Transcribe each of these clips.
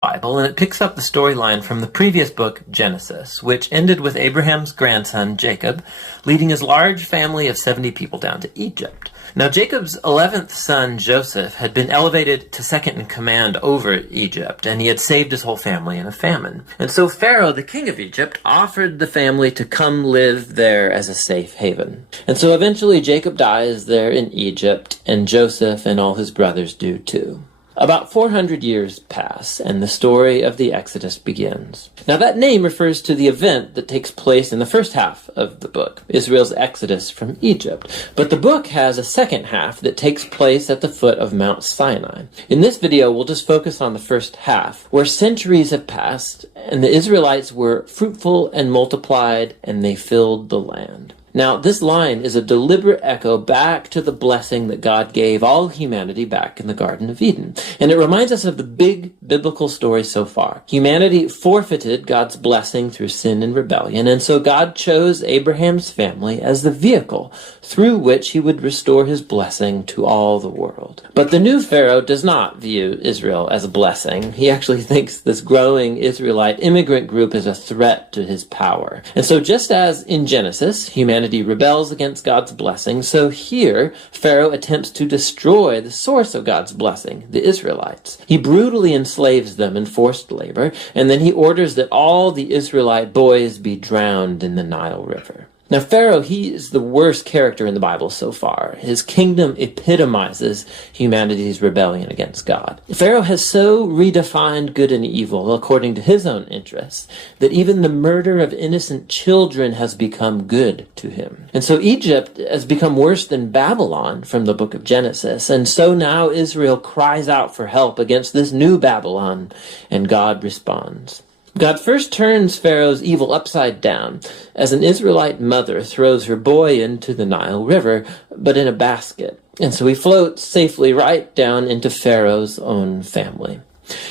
Bible, and it picks up the storyline from the previous book, Genesis, which ended with Abraham's grandson, Jacob, leading his large family of 70 people down to Egypt. Now, Jacob's 11th son, Joseph, had been elevated to second in command over Egypt, and he had saved his whole family in a famine. And so Pharaoh, the king of Egypt, offered the family to come live there as a safe haven. And so eventually Jacob dies there in Egypt, and Joseph and all his brothers do too. About 400 years pass, and the story of the Exodus begins. Now, that name refers to the event that takes place in the first half of the book, Israel's exodus from Egypt. But the book has a second half that takes place at the foot of Mount Sinai. In this video, we'll just focus on the first half, where centuries have passed, and the Israelites were fruitful and multiplied, and they filled the land. Now, this line is a deliberate echo back to the blessing that God gave all humanity back in the Garden of Eden. And it reminds us of the big biblical story so far. Humanity forfeited God's blessing through sin and rebellion, and so God chose Abraham's family as the vehicle through which he would restore his blessing to all the world. But the new Pharaoh does not view Israel as a blessing. He actually thinks this growing Israelite immigrant group is a threat to his power. And so just as in Genesis, humanity rebels against God's blessing, so here Pharaoh attempts to destroy the source of God's blessing, the Israelites. He brutally enslaves them in forced labor, and then he orders that all the Israelite boys be drowned in the Nile River. Now, Pharaoh, he is the worst character in the Bible so far. His kingdom epitomizes humanity's rebellion against God. Pharaoh has so redefined good and evil according to his own interests that even the murder of innocent children has become good to him. And so Egypt has become worse than Babylon from the book of Genesis. And so now Israel cries out for help against this new Babylon, and God responds. God first turns Pharaoh's evil upside down as an Israelite mother throws her boy into the Nile River, but in a basket. And so he floats safely right down into Pharaoh's own family.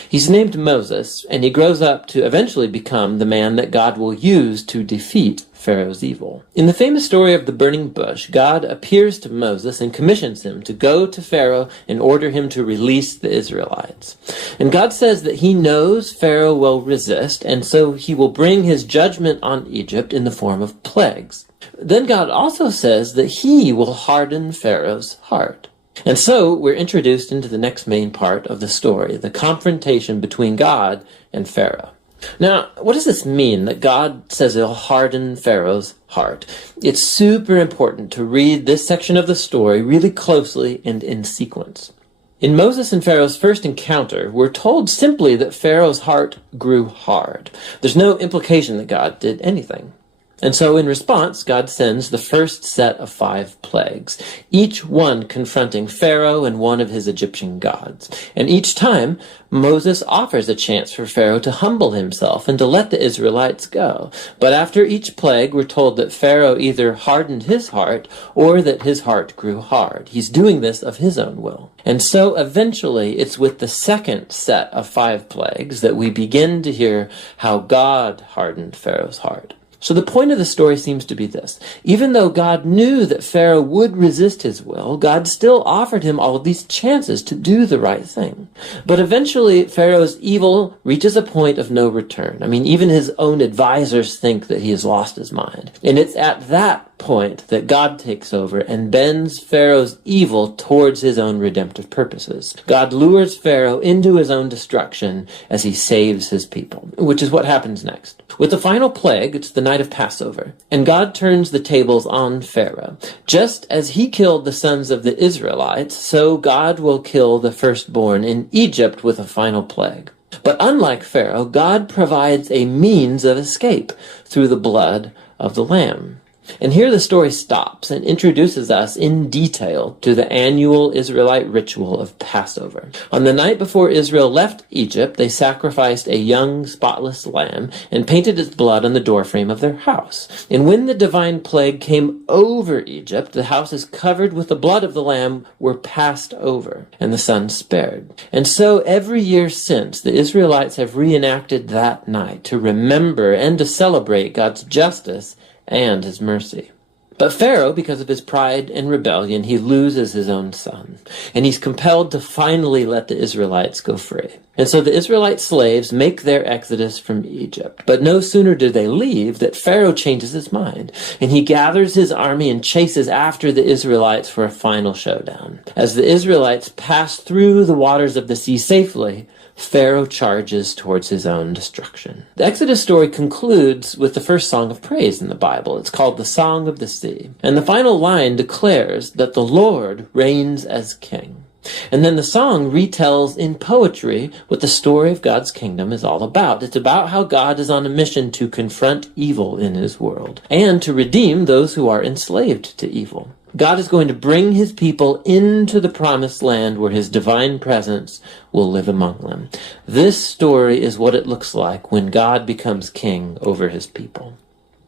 He's named Moses, and he grows up to eventually become the man that God will use to defeat Pharaoh's evil. In the famous story of the burning bush, God appears to Moses and commissions him to go to Pharaoh and order him to release the Israelites. And God says that he knows Pharaoh will resist, and so he will bring his judgment on Egypt in the form of plagues. Then God also says that he will harden Pharaoh's heart. And so we're introduced into the next main part of the story, the confrontation between God and Pharaoh. Now, what does this mean, that God says he'll harden Pharaoh's heart? It's super important to read this section of the story really closely and in sequence. In Moses and Pharaoh's first encounter, we're told simply that Pharaoh's heart grew hard. There's no implication that God did anything. And so in response, God sends the first set of 5 plagues, each one confronting Pharaoh and one of his Egyptian gods. And each time, Moses offers a chance for Pharaoh to humble himself and to let the Israelites go. But after each plague, we're told that Pharaoh either hardened his heart or that his heart grew hard. He's doing this of his own will. And so eventually, it's with the second set of 5 plagues that we begin to hear how God hardened Pharaoh's heart. So the point of the story seems to be this. Even though God knew that Pharaoh would resist his will, God still offered him all of these chances to do the right thing. But eventually, Pharaoh's evil reaches a point of no return. I mean, even his own advisors think that he has lost his mind. And it's at that point that God takes over and bends Pharaoh's evil towards his own redemptive purposes. God lures Pharaoh into his own destruction as he saves his people, which is what happens next. With the final plague, it's the night of Passover, and God turns the tables on Pharaoh. Just as he killed the sons of the Israelites, so God will kill the firstborn in Egypt with a final plague. But unlike Pharaoh, God provides a means of escape through the blood of the Lamb. And here the story stops and introduces us in detail to the annual Israelite ritual of Passover. On the night before Israel left Egypt, they sacrificed a young, spotless lamb and painted its blood on the doorframe of their house. And when the divine plague came over Egypt, the houses covered with the blood of the lamb were passed over, and the son spared. And so every year since, the Israelites have reenacted that night to remember and to celebrate God's justice and his mercy. But Pharaoh, because of his pride and rebellion, he loses his own son. And he's compelled to finally let the Israelites go free. And so the Israelite slaves make their exodus from Egypt. But no sooner do they leave that Pharaoh changes his mind. And he gathers his army and chases after the Israelites for a final showdown. As the Israelites pass through the waters of the sea safely, Pharaoh charges towards his own destruction. The Exodus story concludes with the first song of praise in the Bible. It's called the Song of the Sea. And the final line declares that the Lord reigns as king. And then the song retells in poetry what the story of God's kingdom is all about. It's about how God is on a mission to confront evil in his world and to redeem those who are enslaved to evil. God is going to bring his people into the promised land where his divine presence will live among them. This story is what it looks like when God becomes king over his people.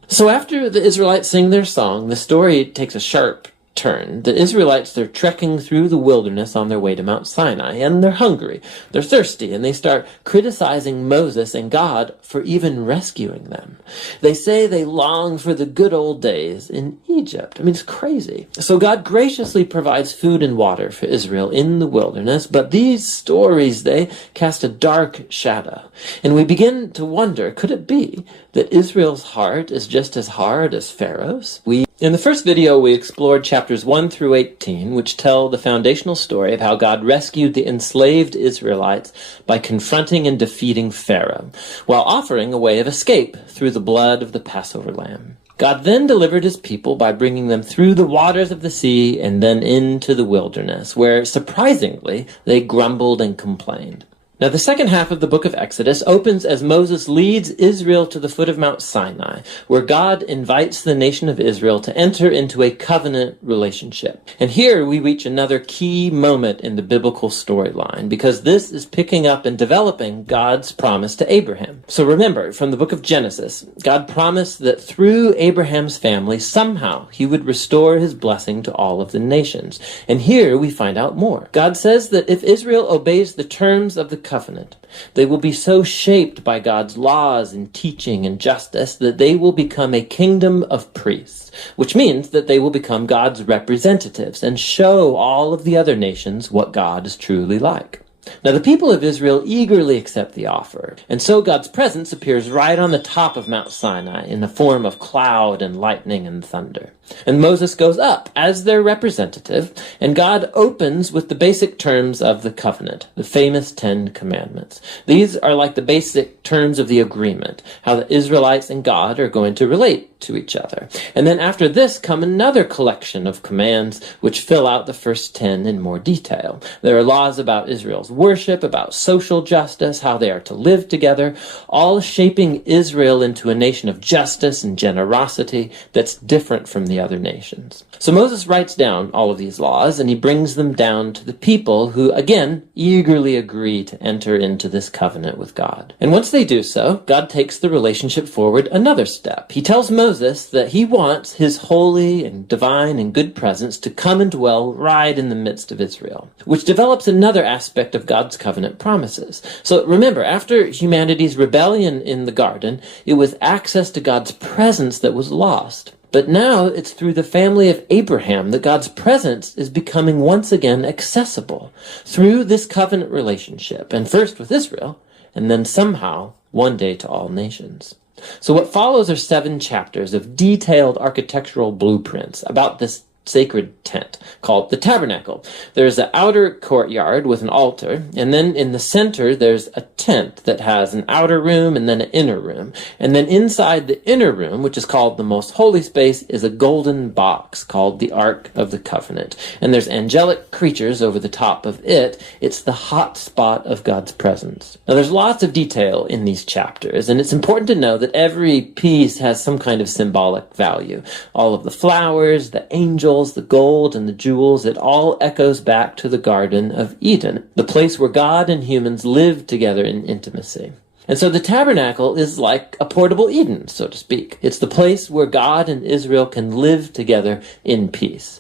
So after the Israelites sing their song, the story takes a sharp turn. The Israelites, they're trekking through the wilderness on their way to Mount Sinai, and they're hungry, they're thirsty, and they start criticizing Moses and God for even rescuing them. They say they long for the good old days in Egypt. I mean, it's crazy. So God graciously provides food and water for Israel in the wilderness, but these stories, they cast a dark shadow. And we begin to wonder, could it be that Israel's heart is just as hard as Pharaoh's? In the first video, we explored chapters 1 through 18, which tell the foundational story of how God rescued the enslaved Israelites by confronting and defeating Pharaoh, while offering a way of escape through the blood of the Passover lamb. God then delivered his people by bringing them through the waters of the sea and then into the wilderness, where, surprisingly, they grumbled and complained. Now, the second half of the book of Exodus opens as Moses leads Israel to the foot of Mount Sinai, where God invites the nation of Israel to enter into a covenant relationship. And here we reach another key moment in the biblical storyline, because this is picking up and developing God's promise to Abraham. So remember, from the book of Genesis, God promised that through Abraham's family, somehow he would restore his blessing to all of the nations. And here we find out more. God says that if Israel obeys the terms of the covenant, they will be so shaped by God's laws and teaching and justice that they will become a kingdom of priests, which means that they will become God's representatives and show all of the other nations what God is truly like. Now, the people of Israel eagerly accept the offer, and so God's presence appears right on the top of Mount Sinai in the form of cloud and lightning and thunder. And Moses goes up as their representative, and God opens with the basic terms of the covenant, the famous 10 Commandments. These are like the basic terms of the agreement, how the Israelites and God are going to relate to each other. And then after this come another collection of commands which fill out the first 10 in more detail. There are laws about Israel's worship, about social justice, how they are to live together, all shaping Israel into a nation of justice and generosity that's different from the other nations. So Moses writes down all of these laws, and he brings them down to the people who, again, eagerly agree to enter into this covenant with God. And once they do so, God takes the relationship forward another step. He tells Moses that he wants his holy and divine and good presence to come and dwell right in the midst of Israel, which develops another aspect of God's covenant promises. So remember, after humanity's rebellion in the garden, it was access to God's presence that was lost. But now it's through the family of Abraham that God's presence is becoming once again accessible through this covenant relationship, and first with Israel, and then somehow one day to all nations. So what follows are 7 chapters of detailed architectural blueprints about this sacred tent called the tabernacle. There's an outer courtyard with an altar, and then in the center there's a tent that has an outer room and then an inner room. And then inside the inner room, which is called the most holy space, is a golden box called the Ark of the Covenant. And there's angelic creatures over the top of it. It's the hot spot of God's presence. Now there's lots of detail in these chapters, and it's important to know that every piece has some kind of symbolic value. All of the flowers, the angels, the gold, and the jewels, it all echoes back to the Garden of Eden, the place where God and humans lived together in intimacy. And so the tabernacle is like a portable Eden, so to speak. It's the place where God and Israel can live together in peace.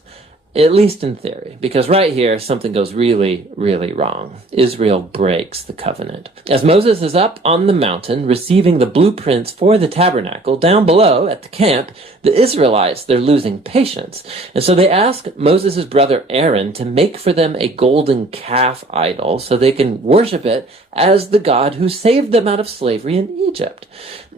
At least in theory, because right here, something goes really, really wrong. Israel breaks the covenant. As Moses is up on the mountain receiving the blueprints for the tabernacle, down below at the camp, the Israelites, they're losing patience. And so they ask Moses' brother Aaron to make for them a golden calf idol so they can worship it as the God who saved them out of slavery in Egypt.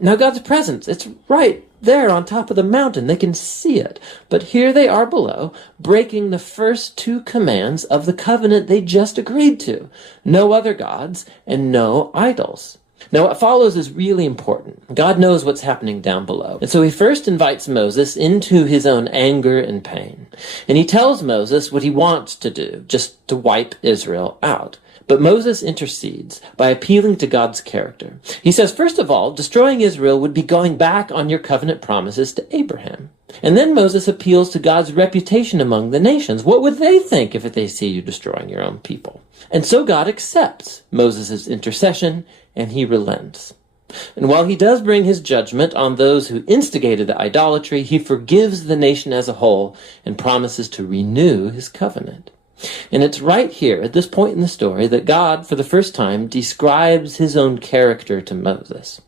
Now God's presence, it's right there on top of the mountain. They can see it. But here they are below, breaking the first two commands of the covenant they just agreed to. No other gods and no idols. Now, what follows is really important. God knows what's happening down below. And so he first invites Moses into his own anger and pain. And he tells Moses what he wants to do, just to wipe Israel out. But Moses intercedes by appealing to God's character. He says, first of all, destroying Israel would be going back on your covenant promises to Abraham. And then Moses appeals to God's reputation among the nations. What would they think if they see you destroying your own people? And so God accepts Moses' intercession, and he relents. And while he does bring his judgment on those who instigated the idolatry, he forgives the nation as a whole and promises to renew his covenant. And it's right here, at this point in the story, that God, for the first time, describes his own character to Moses.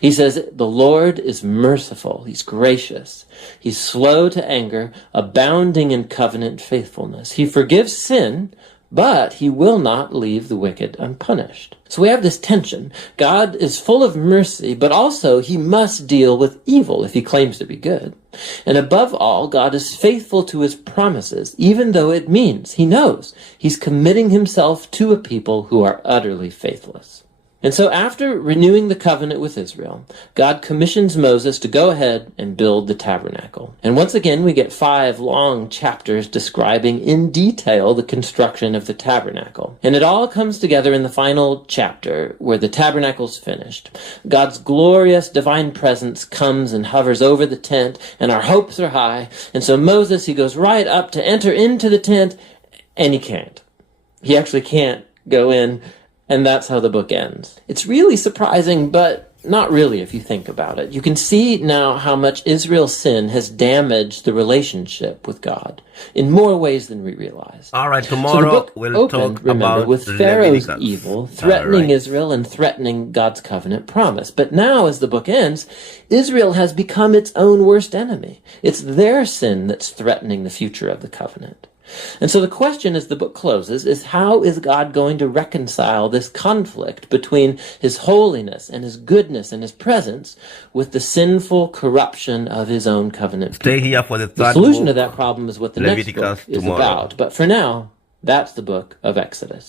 He says, the Lord is merciful, he's gracious, he's slow to anger, abounding in covenant faithfulness. He forgives sin, but he will not leave the wicked unpunished. So we have this tension. God is full of mercy, but also he must deal with evil if he claims to be good. And above all, God is faithful to his promises, even though it means, he knows, he's committing himself to a people who are utterly faithless. And so after renewing the covenant with Israel, God commissions Moses to go ahead and build the tabernacle. And once again, we get 5 long chapters describing in detail the construction of the tabernacle. And it all comes together in the final chapter where the tabernacle's finished. God's glorious divine presence comes and hovers over the tent, and our hopes are high. And so Moses, he goes right up to enter into the tent, and he can't. He actually can't go in. And that's how the book ends. It's really surprising, but not really if you think about it. You can see now how much Israel's sin has damaged the relationship with God in more ways than we realize. All right, So the tomorrow book we'll opened, talk remember, about with Pharaoh's Leviticus. evil, threatening right. Israel and threatening God's covenant promise. But now, as the book ends, Israel has become its own worst enemy. It's their sin that's threatening the future of the covenant. And so the question as the book closes is, how is God going to reconcile this conflict between his holiness and his goodness and his presence with the sinful corruption of his own covenant people? Stay here for the The third solution to book, that problem is what the Leviticus, next book is tomorrow. about. But for now, that's the book of Exodus.